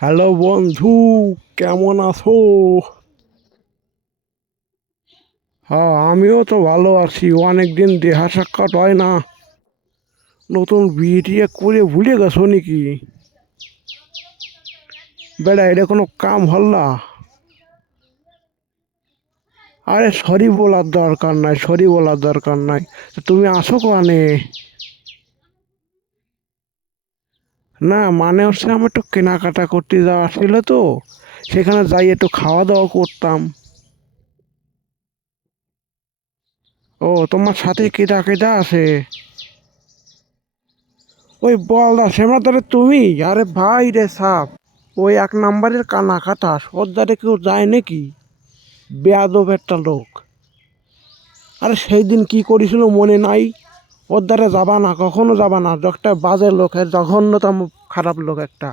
Hello বন্ধু, কেমন আছো? হ্যাঁ, আমিও তো ভালো আছি। অনেক দিন দেখা সাক্ষাৎ হয় না। নতুন বিয়ে টিয়ে করে ভুলে গেছো নাকি? বেড়া, এটা কোনো কাম হল না। আরে সরি বলার দরকার নাই, সরি বলার দরকার নাই। তা তুমি আসো কোয়ানে? না, মানে হচ্ছে আমি একটু কেনাকাটা করতে যাওয়া ছিল তো, সেখানে যাই একটু খাওয়া দাওয়া করতাম। ও, তোমার সাথে কেটা কেটা আছে? ওই বলদা সেমাদারে তুমি? আরে ভাই রে সাপ, ওই এক নাম্বারের কানা খাটাস, ওর দ্বারে কেউ যায় নাকি? বেয়াদব একটা লোক। আরে সেই দিন কি করেছিল মনে নাই? ওর দ্বারে যাবা না, কখনো যাবা না। একটা বাজে লোক, জঘন্যতম খারাপ লোক একটা।